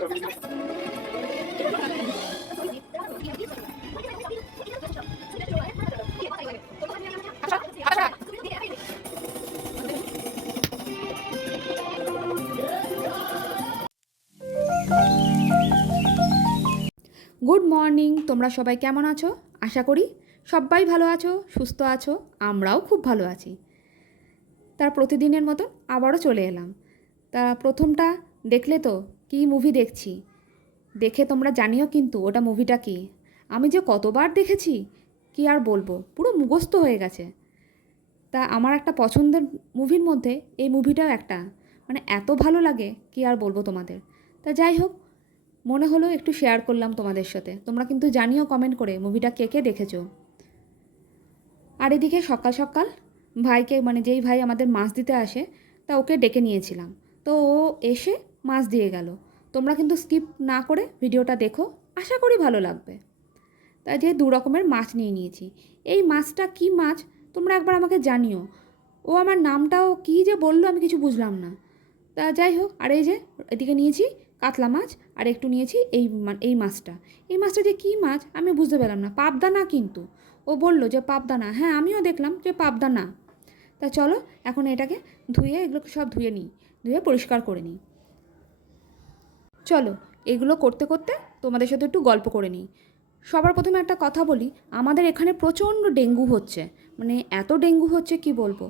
Good morning, তোমরা সবাই কেমন আছো? আশা করি সবাই ভালো আছো, সুস্থ আছো। আমরাও খুব ভালো আছি। তার প্রতিদিনের মতো আবারও চলে এলাম। তা প্রথমটা দেখলে তো কি মুভি দেখছি, দেখে তোমরা জানিও কিন্তু ওটা মুভিটা কি। আমি যে কতবার দেখেছি কি আর বলবো, পুরো মুখস্থ হয়ে গেছে। তা আমার একটা পছন্দের মুভির মধ্যে এই মুভিটাও একটা, মানে এত ভালো লাগে কি আর বলবো তোমাদের। তা যাই হোক, মনে হলো একটু শেয়ার করলাম তোমাদের সাথে। তোমরা কিন্তু জানিও কমেন্ট করে মুভিটা কে কে দেখেছো। আর এদিকে সকাল সকাল ভাইকে, মানে যেই ভাই আমাদের মাছ দিতে আসে, তা ওকে ডেকে নিয়েছিলাম। তো ও এসে মাছ দিয়ে গেল। তোমরা কিন্তু স্কিপ না করে ভিডিওটা দেখো, আশা করি ভালো লাগবে। তা যে দু রকমের মাছ নিয়ে নিয়েছি। এই মাছটা কি মাছ তোমরা একবার আমাকে জানিও। ও আমার নামটাও কী যে বললো আমি কিছু বুঝলাম না। তা যাই হোক, আর এই যে এদিকে নিয়েছি কাতলা মাছ, আর একটু নিয়েছি এই মাছটা। এই মাছটা যে কী মাছ আমি বুঝতে পেলাম না। পাবদা না কিন্তু, ও বলল যে পাবদা না। হ্যাঁ, আমিও দেখলাম যে পাবদা না। তা চলো এখন এটাকে ধুয়ে, এগুলোকে সব ধুয়ে নিই, ধুয়ে পরিষ্কার করে নিই। চলো এগুলো করতে করতে তোমাদের সাথে একটু গল্প করে নিই। সবার প্রথমে একটা কথা বলি, আমাদের এখানে প্রচণ্ড ডেঙ্গু হচ্ছে। মানে এত ডেঙ্গু হচ্ছে কি বলবো,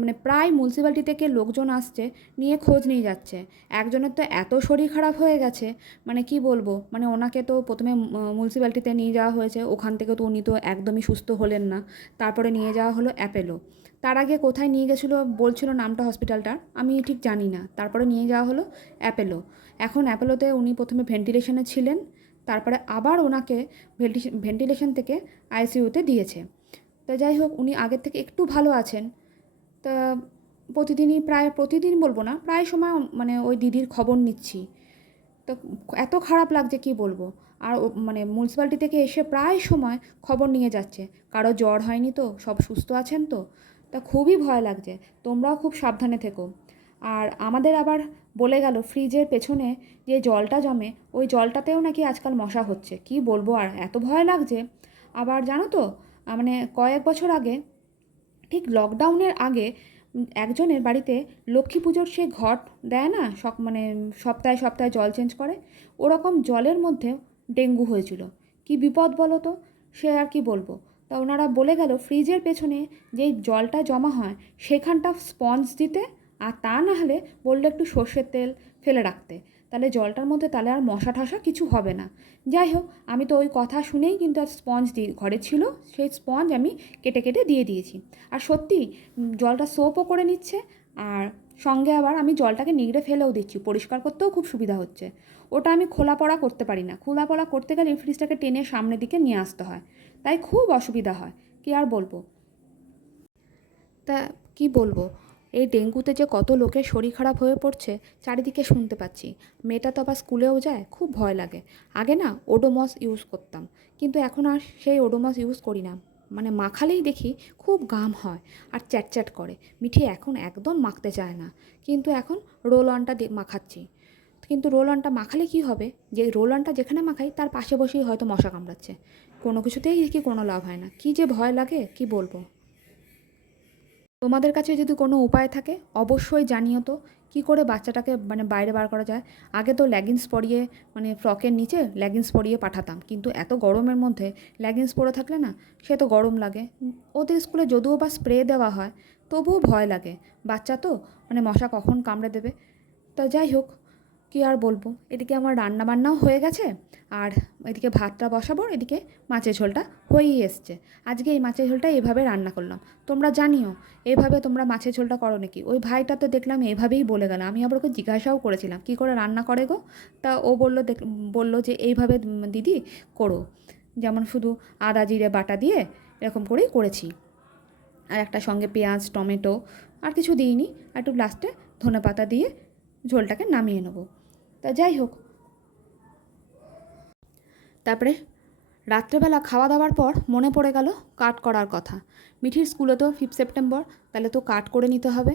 মানে প্রায় মিউনিসিপ্যালিটি থেকে লোকজন আসছে, নিয়ে খোঁজ নিয়ে যাচ্ছে। একজনের তো এত শরীর খারাপ হয়ে গেছে, মানে কি বলবো, মানে ওনাকে তো প্রথমে মিউনিসিপ্যালিটিতে নিয়ে যাওয়া হয়েছে, ওখান থেকে তো উনি তো একদমই সুস্থ হলেন না। তারপরে নিয়ে যাওয়া হলো অ্যাপেলো। তার আগে কোথায় নিয়ে গেছিলো বলছিল নামটা হসপিটালটার, আমি ঠিক জানি না। তারপরে নিয়ে যাওয়া হলো অ্যাপেলো। এখন অ্যাপেলোতে উনি প্রথমে ভেন্টিলেশনে ছিলেন, তারপরে আবার ওনাকে ভেন্টিলেশন থেকে আইসিইউতে দিয়েছে। তা যাই হোক, উনি আগের থেকে একটু ভালো আছেন। তা প্রতিদিনই, প্রায় প্রতিদিন বলবো না, প্রায় সময় মানে ওই দিদির খবর নিচ্ছি। তো এত খারাপ লাগছে কি বলবো। আর মানে মিউনিসিপ্যালিটি থেকে এসে প্রায় সময় খবর নিয়ে যাচ্ছে, কারো জ্বর হয়নি তো, সব সুস্থ আছেন তো। তা খুবই ভয় লাগছে, তোমরাও খুব সাবধানে থেকো। আর আমাদের আবার বলে গেল ফ্রিজের পেছনে যে জলটা জমে, ওই জলটাতেও নাকি আজকাল মশা হচ্ছে। কি বলবো, আর এত ভয় লাগছে। আবার জানো তো, মানে কয়েক বছর আগে, ঠিক লকডাউনের আগে, একজনের বাড়িতে লক্ষ্মী পুজোর সে ঘট দেয় না, মানে সপ্তাহে সপ্তাহে জল চেঞ্জ করে, ওরকম জলের মধ্যে ডেঙ্গু হয়েছিল। কি বিপদ বলো তো, সে আর কি বলবো। তা ওনারা বলে গেল ফ্রিজের পেছনে যেই জলটা জমা হয় সেখানটা স্পঞ্জ দিতে, আর তা না হলে বললো একটু সর্ষের তেল ফেলে রাখতে, তাহলে জলটার মধ্যে তাহলে আর মশা ঠশা কিছু হবে না। যাই হোক, আমি তো ওই কথা শুনেই কিন্তু আর স্পঞ্জ ঘরে ছিল, সেই স্পঞ্জ আমি কেটে কেটে দিয়ে দিয়েছি। আর সত্যি জলটা সোপও করে নিচ্ছে, আর সঙ্গে আবার আমি জলটাকে নিগড়ে ফেলেও দিচ্ছি, পরিষ্কার করতেও খুব সুবিধা হচ্ছে। ওটা আমি খোলা পড়া করতে পারি না, খোলা পড়া করতে গেলে ফ্রিজটাকে টেনে সামনের দিকে নিয়ে আসতে হয়, তাই খুব অসুবিধা হয়। কি আর বলবো। তা কি বলবো, এই ডেঙ্গুতে যে কত লোকের শরীর খারাপ হয়ে পড়ছে চারিদিকে শুনতে পাচ্ছি। মেয়েটা তো আবার স্কুলেও যায়, খুব ভয় লাগে। আগে না ওডোমস ইউজ করতাম, কিন্তু এখন আর সেই ওডোমস ইউজ করি না। মানে মাখালেই দেখি খুব গাম হয় আর চ্যাটচ্যাট করে। মিঠি এখন একদম মাখতে চায় না, কিন্তু এখন রোল অনটা মাখাচ্ছি। কিন্তু রোল অনটা মাখালে কি হবে, যে রোল অনটা যেখানে মাখাই তার পাশে বসেই হয়তো মশা কামড়াচ্ছে। কোনো কিছুতেই দেখি কোনো লাভ হয় না, কী যে ভয় লাগে কি বলবো। তোমাদের কাছে যদি কোনো উপায় থাকে অবশ্যই জানিও তো, কী করে বাচ্চাটাকে মানে বাইরে বার করা যায়। আগে তো লেগিংস পরিয়ে, মানে ফ্রকের নিচে লেগিংস পরিয়ে পাঠাতাম, কিন্তু এত গরমের মধ্যে লেগিংস পরে থাকলে না, সে তো গরম লাগে। ওদের স্কুলে যদিও বা স্প্রে দেওয়া হয়, তবুও ভয় লাগে। বাচ্চা তো, মানে মশা কখন কামড়ে দেবে। তা যাই হোক, কী আর বলবো। এদিকে আমার রান্না বান্নাও হয়ে গেছে, আর এদিকে ভাতটা বসাবো, এদিকে মাছের ঝোলটা হয়েই এসছে। আজকে এই মাছের ঝোলটা এভাবে রান্না করলাম। তোমরা জানিও এভাবে তোমরা মাছের ঝোলটা করো নাকি। ওই ভাইটা তো দেখলাম এভাবেই বলে গেল, আমি আবার ওকে জিজ্ঞাসাও করেছিলাম কী করে রান্না করে গো। তা ও বললো যে এইভাবে দিদি করো, যেমন শুধু আদা জিরে বাটা দিয়ে এরকম করেই করেছি, আর একটা সঙ্গে পেঁয়াজ টমেটো আর কিছু দিইনি, আর একটু লাস্টে ধনেপাতা দিয়ে ঝোলটাকে নামিয়ে নেবো। তা যাই হোক, তারপরে রাত্রেবেলা খাওয়া দাওয়ার পর মনে পড়ে গেল কাট করার কথা। মিঠির স্কুলে তো 5 সেপ্টেম্বর, তাহলে তো কাট করে নিতে হবে।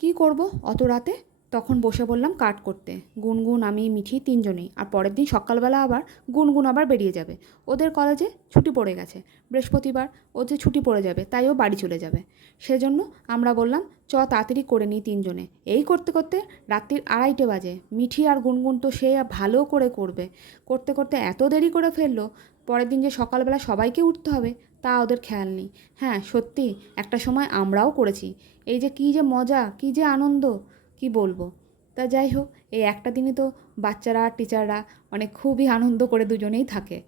কি করব অত রাতে, তখন বসে বললাম কাট করতে। গুনগুন, আমি, মিঠি তিনজনেই। আর পরের দিন সকালবেলা আবার গুনগুন আবার বেরিয়ে যাবে। ওদের কলেজে ছুটি পড়ে গেছে, বৃহস্পতিবার ও যে ছুটি পড়ে যাবে, তাই ও বাড়ি চলে যাবে। সেজন্য আমরা বললাম তাড়াতাড়ি করে নিই তিনজনে। এই করতে করতে রাত্রির 2:30 বাজে। মিঠি আর গুনগুন তো সে ভালো করে করবে, করতে করতে এত দেরি করে ফেললো। পরের দিন যে সকালবেলা সবাইকে উঠতে হবে তা ওদের খেয়াল নেই। হ্যাঁ সত্যি, একটা সময় আমরাও করেছি। এই যে কী যে মজা, কী যে আনন্দ, কি বলবো। তা যাই হোক, এই একটা দিনই তো বাচ্চারা আর টিচাররা খুবই আনন্দ করে দুজনেই থাকে।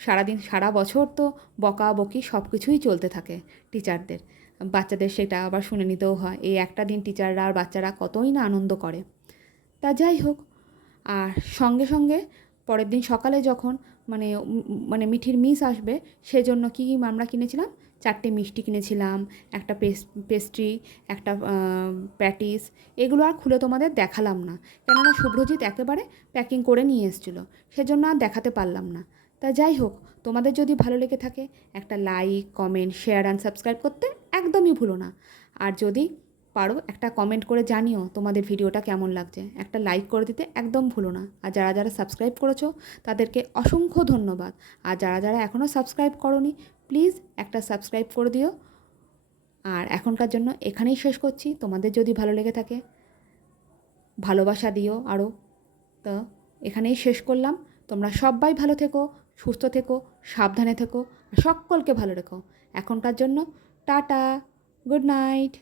সারাদিন সারা বছর তো বকাবকি সব কিছুই চলতে থাকে টিচারদের। বাচ্চাদের সেটা আবার শুনে নিতেও হয়। এই একটা দিন টিচাররা আর বাচ্চারা কতই না আনন্দ করে। তা যাই হোক, আর সঙ্গে সঙ্গে পরের দিন সকালে যখন মানে মিঠির মিস আসবে, সেজন্য কি আমরা কিনেছিলাম, 4টে মিষ্টি কিনেছিলাম, একটা পেস্ট্রি, একটা প্যাটিস। এগুলো আর খুলে তোমাদের দেখালাম না, কেননা শুভ্রজিৎ একেবারে প্যাকিং করে নিয়ে এসেছিলো, সেজন্য আর দেখাতে পারলাম না। তা যাই হোক, তোমাদের যদি ভালো লেগে থাকে একটা like, comment, share and subscribe করতে একদমই ভুলো না। আর যদি পারো একটা কমেন্ট করে জানিও তোমাদের ভিডিওটা কেমন লাগছে। একটা লাইক করে দিতে একদম ভুলো না। আর যারা যারা সাবস্ক্রাইব করেছো তাদেরকে অসংখ্য ধন্যবাদ। আর যারা যারা এখনও সাবস্ক্রাইব করোনি, প্লিজ একটা সাবস্ক্রাইব করে দিও। আর এখনকার জন্য এখানেই শেষ করছি। তোমাদের যদি ভালো লেগে থাকে ভালোবাসা দিও আরও। তো এখানেই শেষ করলাম। তোমরা সবাই ভালো থেকো, সুস্থ থেকো, সাবধানে থেকো, আর সকলকে ভালো রেখো। এখনকার জন্য টাটা, গুড নাইট।